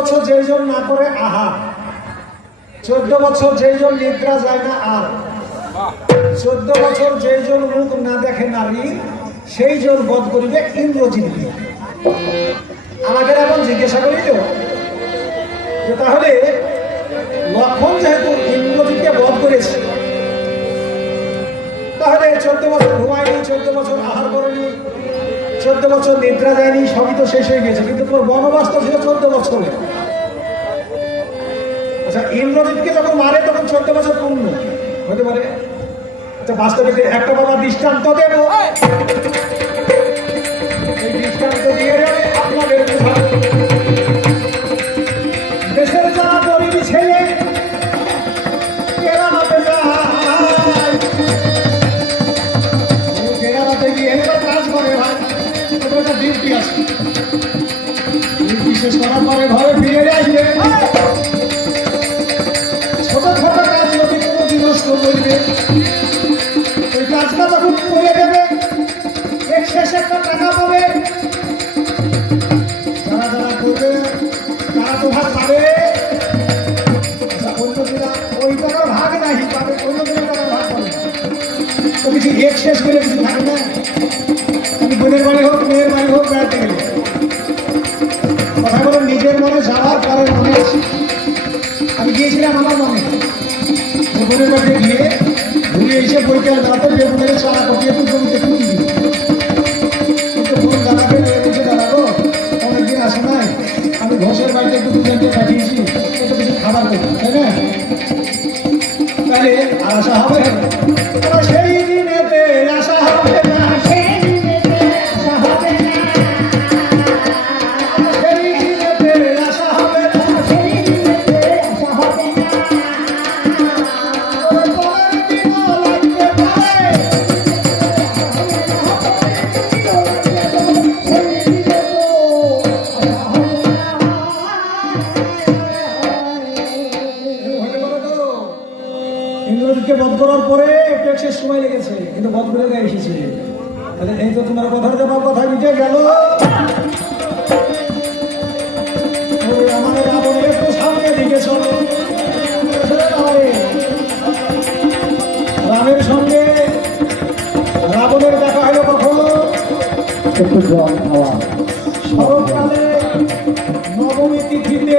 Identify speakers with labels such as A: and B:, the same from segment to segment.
A: বছর যেইজন না করে আহার। চোদ্দ বছর যেইজন নিদ্রা যায় না আর। চোদ্দ বছর যেইজন মুখ না দেখে নারী, সেই জন বধ করিবে ইন্দ্রজিৎকে আমাদের এখন জিজ্ঞাসা করিল যে, তাহলে লক্ষণ যেহেতু ইন্দ্রজিৎকে বধ করেছে, তাহলে চোদ্দ বছর ঘুমায়নি, চোদ্দ বছর আহার করেনি, চোদ্দ বছর নিদ্রা যায়নি, সবই তো শেষ হয়ে গেছে। কিন্তু তোমার বনবাস তো ছিল চোদ্দ বছরে। আচ্ছা ইন্দ্রজিৎকে যখন মারে, তখন চোদ্দ বছর পূর্ণ। হতে পারে? আচ্ছা বাস্তবে একটা বাবা দৃষ্টান্ত দেব। এই কাজ ডিউটি আছে। ডিউটি শেষ করার পরে ঘরে ফিরে আসবে কিছু এক শেষ করে কিছু থাকে না আমি বোনের বাড়ি হোক, মেয়ের বাড়ি হোক, বেড়াতে গেলে। কথা বলো, নিজের মনে যাওয়ার মনে আমি গিয়েছিলাম আমার মনে। বোনের বাড়িতে গিয়ে ঘুরে এসে বইকাল বেড়াতে বেগুনের চারা কটিয়ে তুই জমিতে আসে নাই। আমি একটু পাঠিয়েছি। কিছু তাই না? তাহলে আশা হবে সেই ইন্দ্রজিৎকে বধ করার পরে একটু সময় লেগেছে কিন্তু বধ করে দেয় এসেছে। তাহলে এই তো তোমার কথার জবাব কথা মিটে গেল। ওই আমাদের একটু সামনে দিকে চলো। রামের সঙ্গে রাবণের দেখা হলো কখন?
B: একটু জল খাওয়া।
A: শরৎকালে নবমী তিথিতে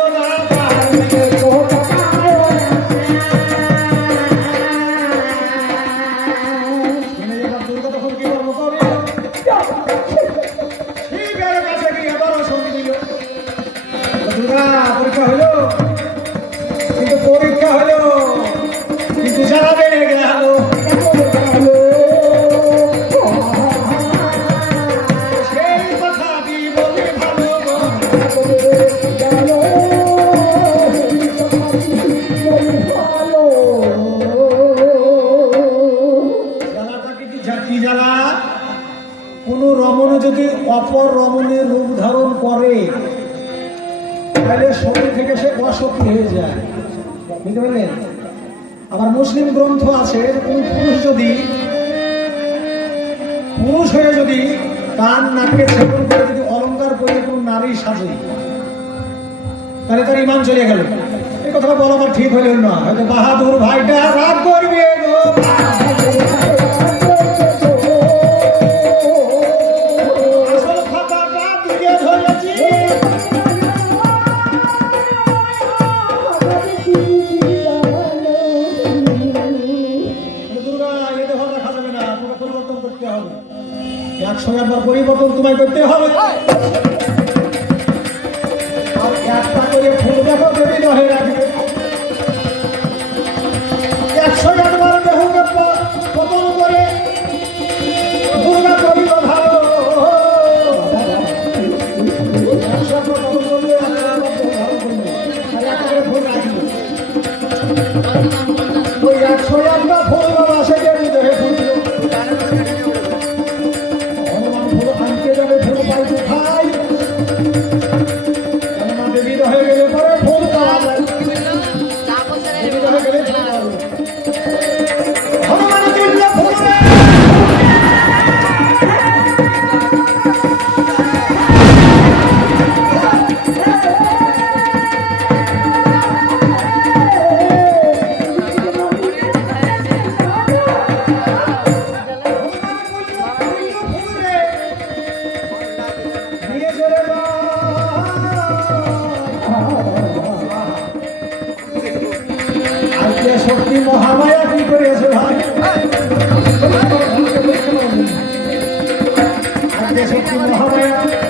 A: অপর রমণের রূপ ধারণ করে তাহলে শরীর থেকে সে অশক্তি হয়ে যায়। বুঝতে পারলেন? আবার মুসলিম গ্রন্থ আছে, কোন পুরুষ যদি, পুরুষ হয়ে যদি কান নাকে ছেপন করে যদি অলঙ্কার করে কোন নারী সাজে, তাহলে তার ইমান চলে গেল। এই কথাটা বলা ঠিক হইল না। হয়তো বাহাদুর ভাইটা শক্তি মহামায়া কি করেছে ভাই আজকে শক্তি মহামায়া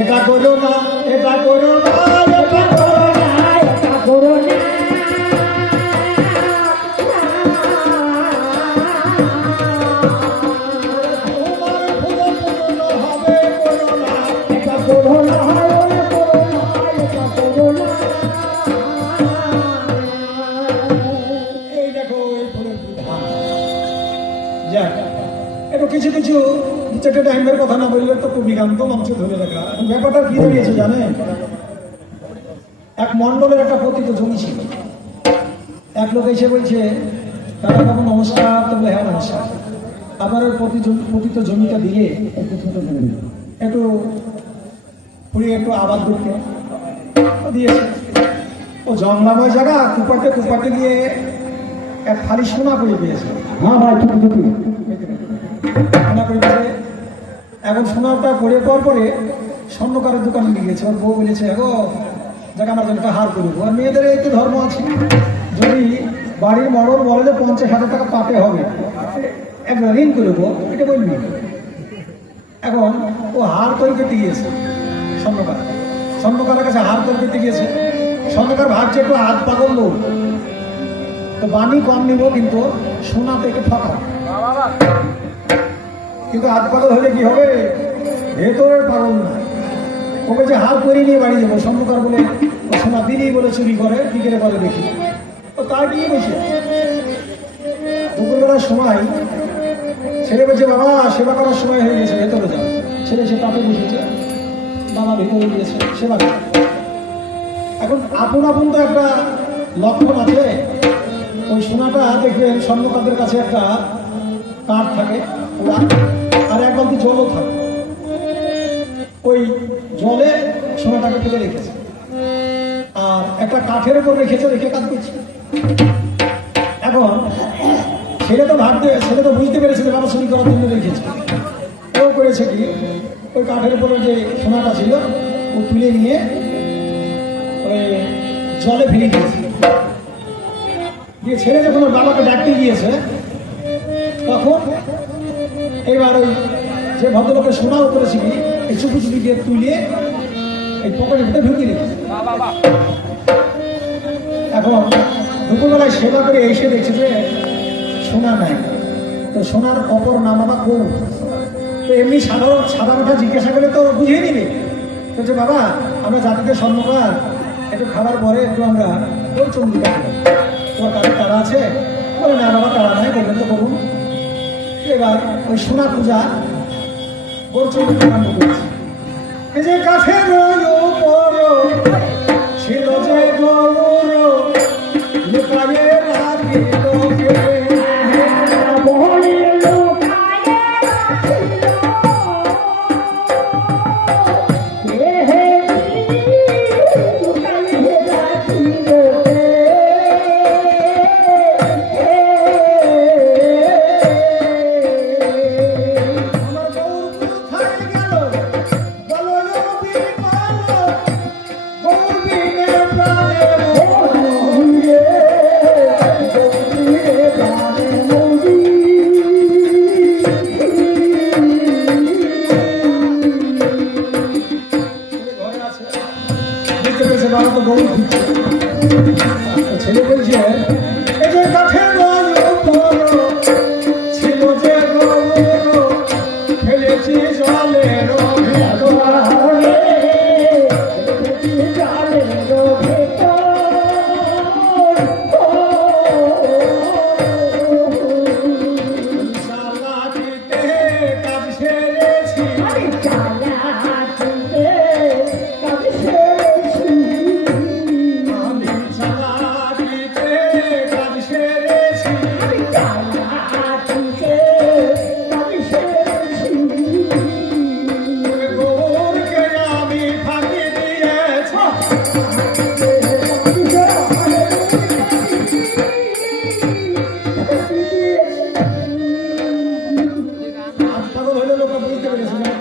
A: এটা করো না এটা করো না একটু কিছু কিছু চারটে টাইমের কথা না বললে তো কবিকান্ত মঞ্চ ধরে রাখা। ব্যাপারটা কি দাঁড়িয়েছে জানেন? এক মণ্ডলের একটা পতিত জমি ছিল। এক লোক এসে বলছে দাদা বাবু নমস্কার তো বলে হ্যাঁ নমস্কার। আপনার ওই পতিত জমিটা দিয়ে একটু পুড়িয়ে একটু আবাদ করতে ও দিয়েছে। ও জঙ্গলাময় জায়গা কুপাতে কুপাতে গিয়ে এক খালি সোনা করে পেয়েছে।
B: হ্যাঁ ভাই
A: করে পেয়েছে এখন সোনাটা করে পর পরে স্বর্ণকারের দোকানে নিয়ে গেছে। ওর বউ বলেছে, এগো, যাকে আমার জন্য হার করব আর মেয়েদের একটু ধর্ম আছে। যদি বাড়ির মরণ বলে যে পঞ্চাশ হাজার টাকা পাতে হবে একটা ঋণ করব এটা বলবি এখন ও হার তৈরি করতে গিয়েছে, স্বর্ণকার। স্বর্ণকারের কাছে হার তৈরি করতে গিয়েছে। স্বর্ণকার ভাবছে, একটু হাত পাগল লোক। তো বাণী কম নিব কিন্তু সোনা থেকে ঠকা কিন্তু হাত পাগল হলে কি হবে? ভেতরের পাগল না। ওকে যে হার করে নিয়ে বাড়ি যাব স্বর্ণকার বলে সোনা দিনই বলে চুরি করে, কি করে দেখি। তো তার কি বসে দুপুরবেলার সময় ছেলে বলছে, বাবা, সেবা করার সময় হয়ে গেছে, ভেতরে যাও। ছেলে সে পাপে বসেছে। বাবা ভেতরে গিয়েছে, সেবা এখন আপন আপন তো একটা লক্ষণ আছে। ওই সোনাটা দেখবেন স্বর্ণকারদের কাছে একটা কাঠ থাকে। আর এক বালতি জলও থাকে। ওই জলে সোনাটাকে তুলে রেখেছে। আর একটা কাঠের উপর রেখেছে, রেখে কাজ এখন ছেলে তো ভাবতে, ছেলে তো বুঝতে পেরেছে যে বাবা চুরি করার জন্য রেখেছে। ও করেছে কি, ওই কাঠের উপরে যে সোনাটা ছিল, ও তুলে নিয়ে ওই জলে ফেলে দিয়েছে। দিয়ে ছেলে যখন ওর বাবাকে ডাকতে গিয়েছে, তখন এবার ওই যে ভদ্রলোকের সোনাও করেছে কি এই চুপি চুপি দিয়ে তুলে এই পকেটের ভিতরে ঢুকিয়ে রেখেছে এখন দুপুরবেলায় সেবা করে এসে দেখছে যে সোনা নাই। তো সোনার অপর বাবা কোন? তো এমনি সাধারণ সাধারণটা জিজ্ঞাসা করলে তো বুঝিয়ে নিবে। তো যে বাবা, আমরা জাতিতে স্বর্ণকার একটু খাবার পরে একটু আমরা ওই চন্দ্রিকা। তোমার কাছে তারা আছে? বলে, না বাবা, তারা নাই বলবেন তো করুন। এবার ওই সোনা পূজা ওর আরম্ভ করেছে এই যে কাঠের উপর ছিল যে গৌর, লুকায়ে। বুঝতে পেরেছে বাবা তো গৌর খুঁজছে। তো ছেলে বলছে